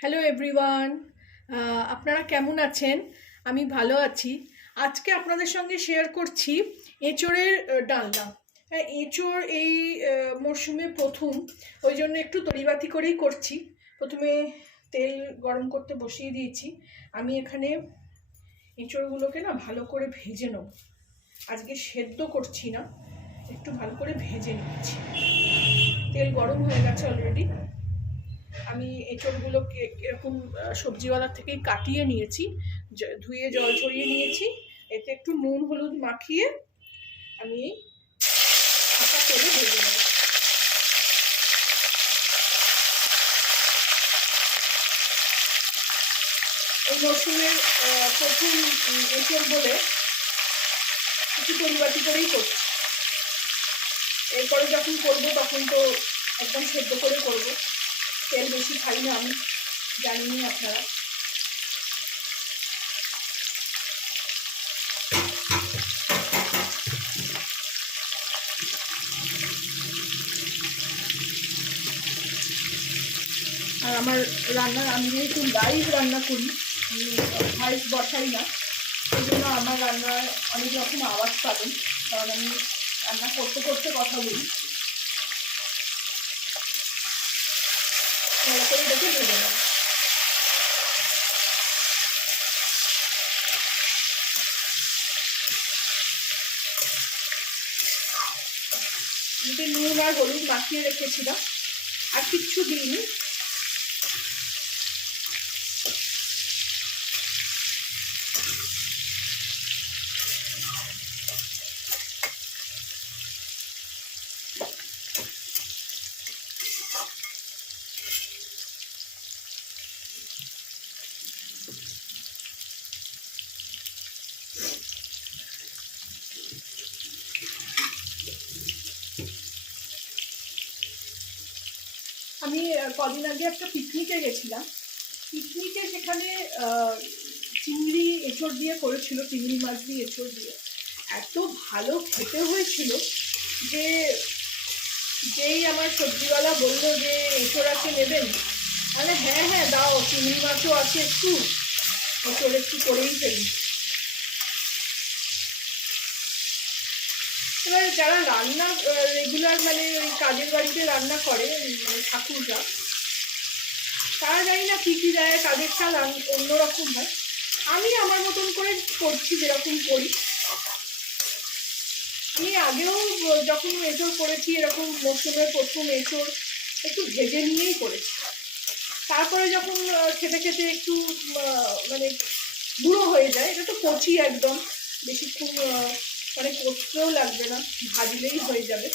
Hello everyone, আপনারা কেমন আছেন? আমি ভালো আছি। আজকে আপনাদের সঙ্গে শেয়ার করছি এঁচোড়ের ডালনা। এঁচোড় এই মরশুমে প্রথম, ওই জন্য একটু তরিবাতি করেই করছি। প্রথমে তেল গরম করতে বসিয়ে দিয়েছি। আমি এখানে এঁচোড়গুলোকে না ভালো করে ভেজে নেব। আজকে সেদ্ধ করছি না, একটু ভালো করে ভেজে নিচ্ছি। তেল গরম হয়ে গেছে অলরেডি। আমি এঁচড়গুলোকে এরকম সবজিওয়ালা থেকেই কাটিয়ে নিয়েছি, ধুয়ে জল ঝরিয়ে নিয়েছি। এতে একটু নুন হলুদ মাখিয়ে আমি হালকা তেলে ভেজে নেব। এই মরশুমের প্রথম এঁচড় বলে একটু পরিবাতি করেই করছি। এরপরে যখন করবো তখন তো একদম সেদ্ধ করে করবো। তেল বেশি খাই না আমি, জানিনি আপনারা। আর আমার রান্না, আমি যেহেতু লাইভ রান্না করি, ভয়েস বসাই না, সেই জন্য আমার রান্নার অনেক রকম আওয়াজ পাবেন, কারণ আমি রান্না করতে করতে কথা বলি। ভালো করে দেখে ভেজে নেব। যদি নুন আর হলুদ মাখিয়ে রেখেছিলাম, আর কিচ্ছু দিইনি। আমি কদিন আগে একটা পিকনিকে গেছিলাম। পিকনিকে সেখানে চিংড়ি এঁচড় দিয়ে করেছিল, চিংড়ি মাছ দিয়ে এঁচড় দিয়ে। এত ভালো খেতে হয়েছিল যে যেই আমার সবজিওয়ালা বললো যে এঁচড় আছে নেবেন, মানে হ্যাঁ হ্যাঁ দাও, চিংড়ি মাছও আছে, একটু এঁচড় একটু করেই ফেলি। এবার যারা রান্না রেগুলার, মানে ওই কাজের বাড়িতে রান্না করে, মানে ঠাকুররা, তারা জানি না কী কী দেয়, কাজের চাল অন্যরকম হয়। আমি আমার মতন করে করছি, যেরকম করি। আমি আগেও যখন এঁচড় করেছি, এরকম মরশুমের প্রথম এঁচড় একটু ভেজে নিয়েই করেছি। তারপরে যখন খেতে খেতে একটু মানে বুড়ো হয়ে যায়, এটা তো কচি একদম, বেশিক্ষণ মানে কষতেও লাগবে না, ভাজলেই হয়ে যাবে।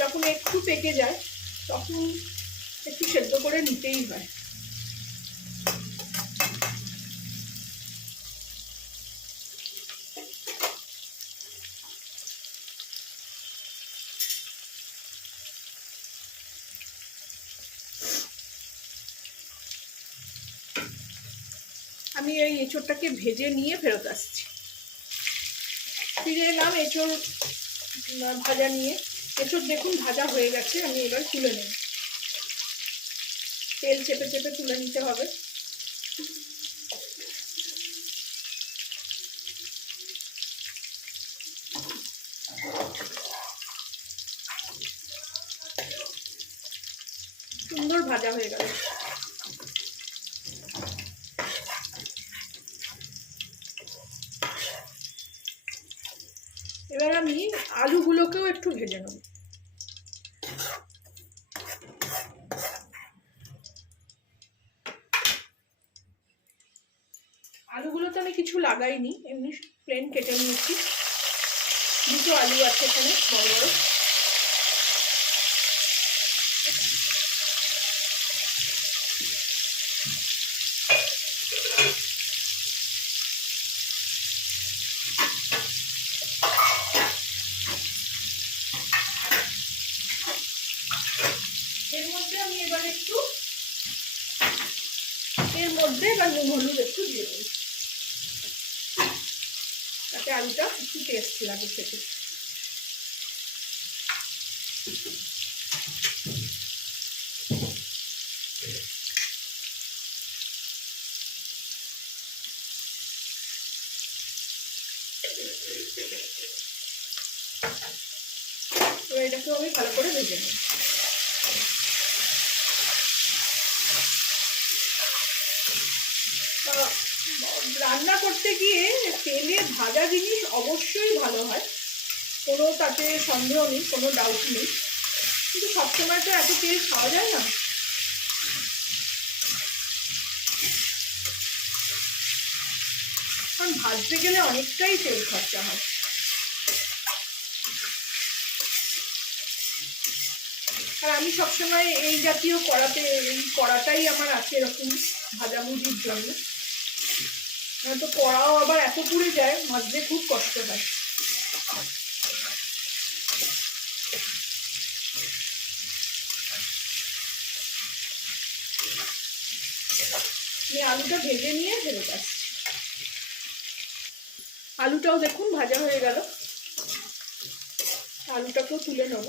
যখন একটু পেকে যায় তখন একটু সেদ্ধ করে নিতেই হয়। আমি এই এঁচড়টাকে ভেজে নিয়ে ফেরত আসছি। ফিরে এলাম এঁচড় ভাজা নিয়ে। এঁচড় দেখুন ভাজা হয়ে গেছে, আমি এবার তুলে নেব। তেল চেপে চেপে তুলে নিতে হবে। সুন্দর ভাজা হয়ে গেল। এবার আমি আলুগুলোকেও একটু ভেজে নেব। আলুগুলোতে আমি কিছু লাগাইনি, এমনি প্লেন কেটে নিয়েছি। দুটো আলু আছে এখানে, বড় বড়। এর মধ্যে আমি এবার একটু, এর মধ্যে এবার নুন হলুদ একটু দিয়ে দেবো, তাতে আলুটা একটু টেস্ট লাগে খেতে। পেঁয়াজটাও আমি ভালো করে ভেজে নেব। রান্না করতে গিয়ে তেলে ভাজা জিনিস অবশ্যই ভালো হয়, কোনো তাতে সন্দেহ নেই, কোনো ডাউট নেই, কিন্তু সবসময় তো এত তেল খাওয়া যায় না। কারণ ভাজতে গেলে অনেকটাই তেল খরচা হয়। আর আমি সবসময় এই জাতীয় কড়াটাই আমার আছে এরকম ভাজাভুজির জন্য, তো কড়াও আবার এত পুড়ে যায়, মাজতে খুব কষ্ট হয়। আমি আলুটা ভেজে নিয়ে ফেরত আসছি। আলুটাও দেখুন ভাজা হয়ে গেল, আলুটাকেও তুলে নেব।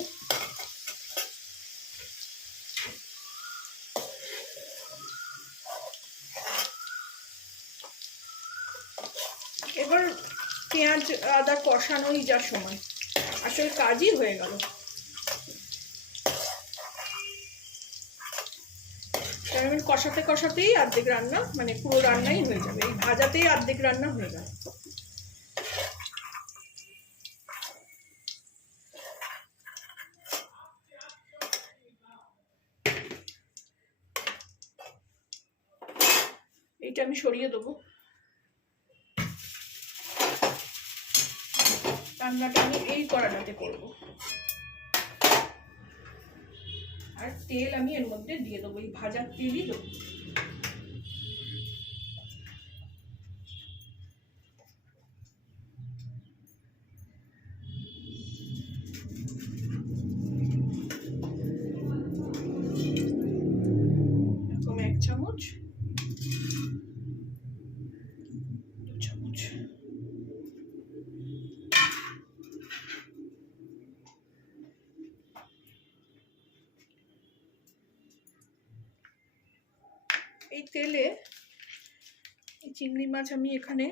এবার পেঁয়াজ আদা কষানোই যা সময়, আসলে কাজই হয়ে গেল। কারণ কষাতে কষাতেই অর্ধেক রান্না, মানে পুরো রান্নাই হয়ে যাবে, এই ভাজাতেই অর্ধেক রান্না হয়ে গেল। এইটা আমি সরিয়ে দেবো। রান্নাটা আমি এই কড়াটাতে করবো, আর তেল আমি এর মধ্যে দিয়ে দেবো, এই ভাজার তেলই দেবো। এরকম 1 চামচ, 2 চামচ। এই তেলে এই চিংড়ি মাছ আমি এখানে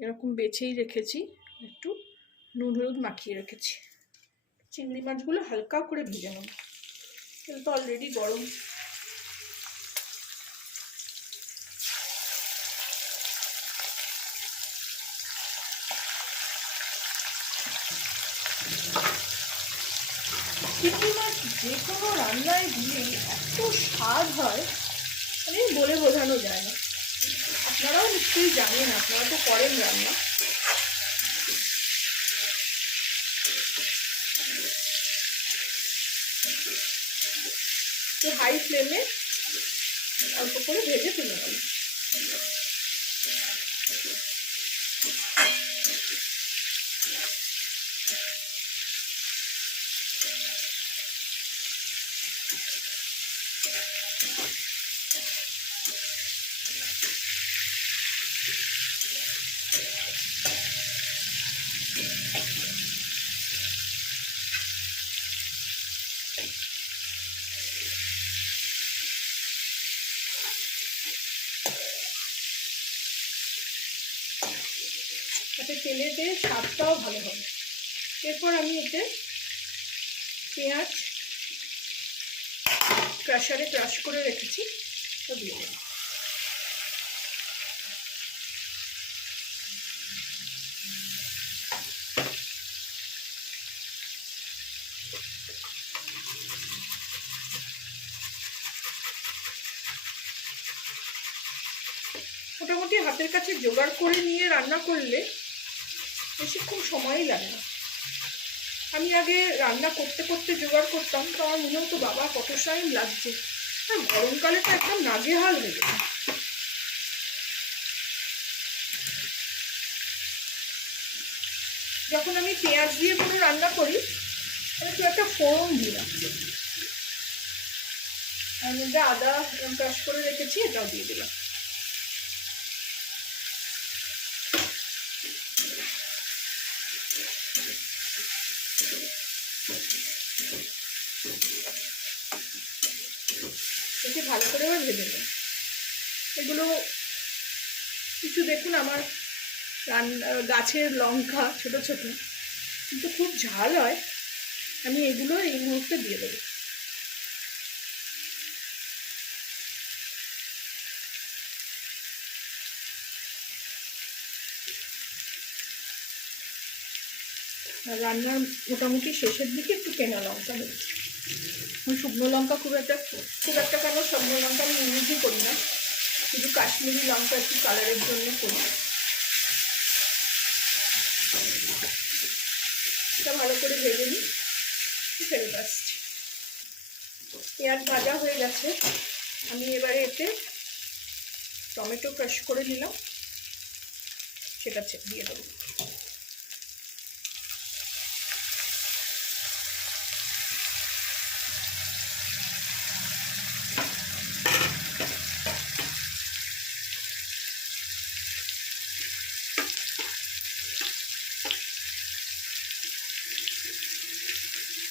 এরকম বেছেই রেখেছি, একটু নুন হলুদ মাখিয়ে রেখেছি। চিংড়ি মাছগুলো হালকা করে ভেজে নেব, তেল তো অলরেডি গরম। চিংড়ি মাছ যে কোনো রান্নায় দিলে এত স্বাদ হয়, মানে বলে বোঝানো যায় না। আপনারাও নিশ্চয়ই জানেন, আপনারা তো করেন রান্না। তো হাই ফ্লেমে অল্প করে ভেজে তুলে নেব। তাতে তেলেতে স্বাদটাও ভালো হবে। এরপর আমি এতে পেঁয়াজ ক্রাশারে ক্রাশ করে রেখেছি, তো দিয়ে দেব। মোটামুটি হাতের কাছে জোগাড় করে নিয়ে রান্না করলে বেশিক্ষণ সময়ই লাগে না। আমি আগে রান্না করতে করতে জোগাড় করতাম, তো আমার মনে হতো বাবা কত টাইম লাগছে, আর গরমকালে তো একদম নাজেহাল হয়ে যেত। যখন আমি পেঁয়াজ দিয়ে পুরো রান্না করি, আমি খুব একটা ফোড়ন দিই না, তার মধ্যে আদা ক্রাশ করে রেখেছি, এটাও দিয়ে দিলাম। এতে ভালো করে আবার ভেজে নেব। এগুলো কিছু দেখুন আমার গাছের লঙ্কা ছোট ছোট, কিন্তু খুব ঝাল হয়, আমি এগুলো এই মুহূর্তে দিয়ে দেবো। রান্নার মোটামুটি শেষের দিকে একটু কেনা লঙ্কা দেবো। শুকনো লঙ্কা খুব একটা কেন শুকনো লঙ্কা আমি ইউজই করি না, শুধু কাশ্মীরি লঙ্কা একটু কালারের জন্য করি। এটা ভালো করে ভেজে নিই, ফেরত আসছি। পেঁয়াজ ভাজা হয়ে গেছে, আমি এবারে এতে টমেটো ক্রাশ করে নিলাম, সেটা দিয়ে দেবো।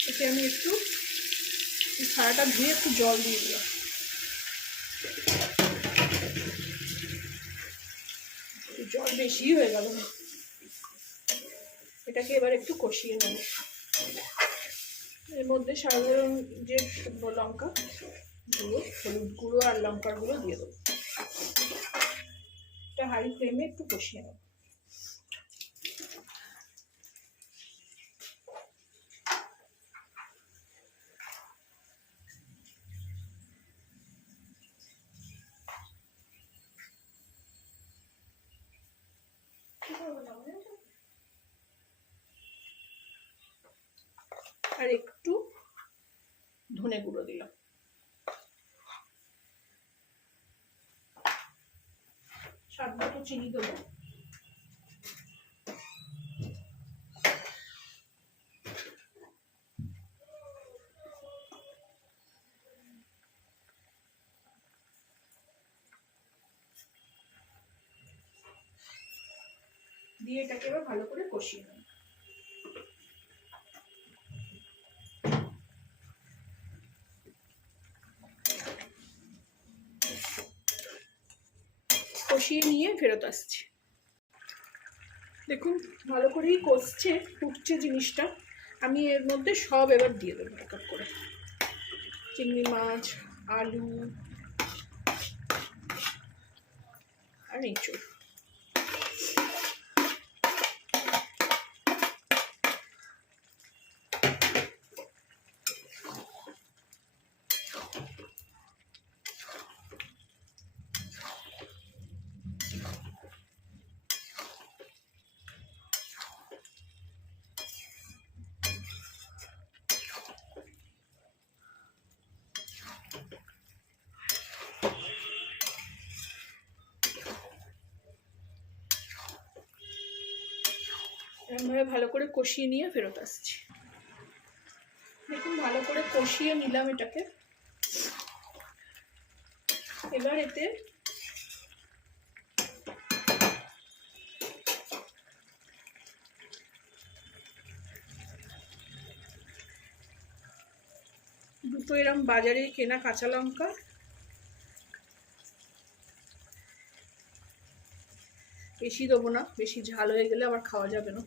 এতে আমি একটু ছাড়াটা ধুয়ে একটু জল দিয়ে দিলাম। জল বেশি হয়ে গেল, এটাকে এবার একটু কষিয়ে নেব। এর মধ্যে সাধারণ যে শুকনো লঙ্কা গুঁড়ো, হলুদ গুঁড়ো আর লঙ্কার গুঁড়ো দিয়ে দেবো। এটা হাই ফ্লেমে একটু কষিয়ে নেব। আর একটু ধনে গুঁড়ো দিলাম। স্বাদ মতো চিনি দেবো। দিয়ে এটাকে এবার ভালো করে কষিয়ে নেব। কষিয়ে নিয়ে ফেরত আসছি। দেখুন ভালো করেই কষছে, ফুটছে জিনিসটা। আমি এর মধ্যে সব এবার দিয়ে দেবো এক এক করে। চিংড়ি মাছ, আলু আর এঁচোড়। এরকমভাবে ভালো করে কষিয়ে নিয়ে ফেরত আসছি। দেখুন ভালো করে কষিয়ে নিলাম এটাকে। এবার এতে দুটো এরকম বাজারে কেনা কাঁচা লঙ্কা, বেশি দেবো না, বেশি ঝাল হয়ে গেলে আবার খাওয়া যাবে না।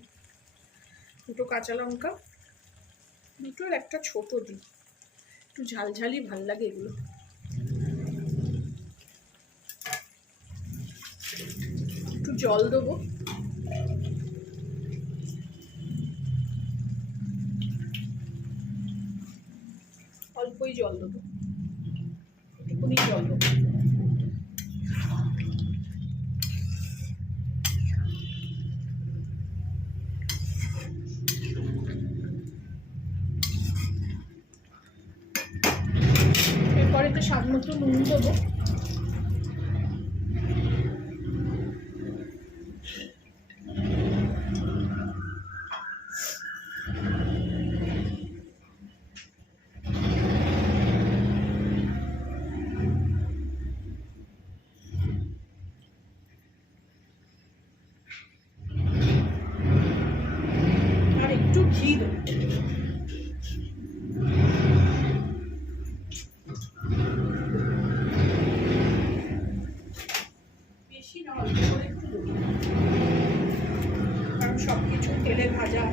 দুটো কাঁচা লঙ্কা, দুটো আর একটা ছোট দিই, একটু ঝালঝালি ভাল লাগে এগুলো। একটু জল দেবো, অল্পই জল দেবো, একটুখানি জল দেবো। এরপরে তো স্বাদ মতো নুন দেবো। আর একটু ঘি দেবো। বেশি না, অল্প করে একটু দেবো, কারণ সবকিছু তেলে ভাজা।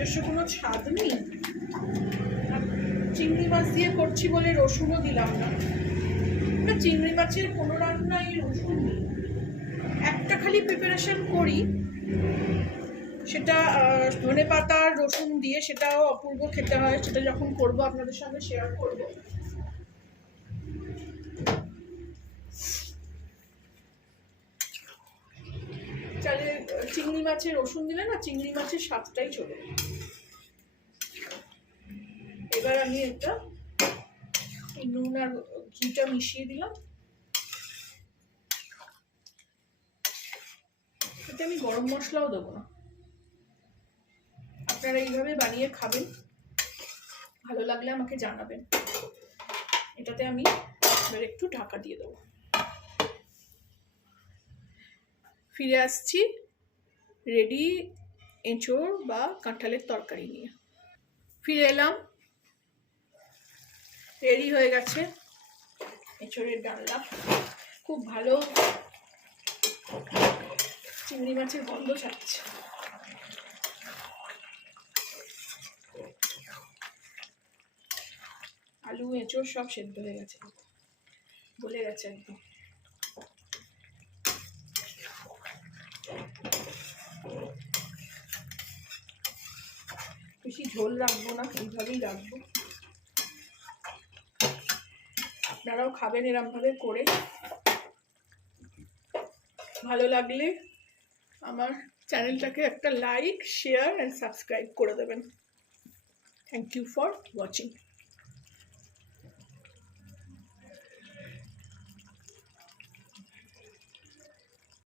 নিজস্ব কোনো স্বাদ নেই। চিংড়ি মাছ দিয়ে করছি বলে রসুনও দিলাম না। চিংড়ি মাছের কোনো রান্নায় রসুন নেই, একটা খালি প্রিপারেশন করি, সেটা ধনে পাতা আর রসুন দিয়ে, সেটাও অপূর্ব খেতে হয়। সেটা যখন করব আপনাদের সঙ্গে শেয়ার করব। তাহলে চিংড়ি মাছের রসুন দিলে না চিংড়ি মাছের স্বাদটাই চলে। এবার আমি একটা নুন আর ঘিটা মিশিয়ে দিলাম। এতে আমি গরম মশলাও দেবো না। আপনারা এইভাবে বানিয়ে খাবেন, ভালো লাগলে আমাকে জানাবেন। এটাতে আমি এবার একটু ঢাকা দিয়ে দেবো। ফিরে আসছি রেডি এঁচোড় বা কাঁঠালের তরকারি নিয়ে। ফিরে এলাম, রেডি হয়ে গেছে এঁচোড়ের ডালনা। খুব ভালো চিংড়ি মাছের গন্ধ ছাড়ছে। আলু এঁচোড় সব সেদ্ধ হয়ে গেছে, গলে গেছে একদম। বেশি ঝোল রাখবো না, এইভাবেই রাখবো। আপনারাও খাবেন এরমভাবে করে। ভালো লাগলে আমার চ্যানেলটাকে একটা লাইক, শেয়ার অ্যান্ড সাবস্ক্রাইব করে দেবেন। Thank you for watching.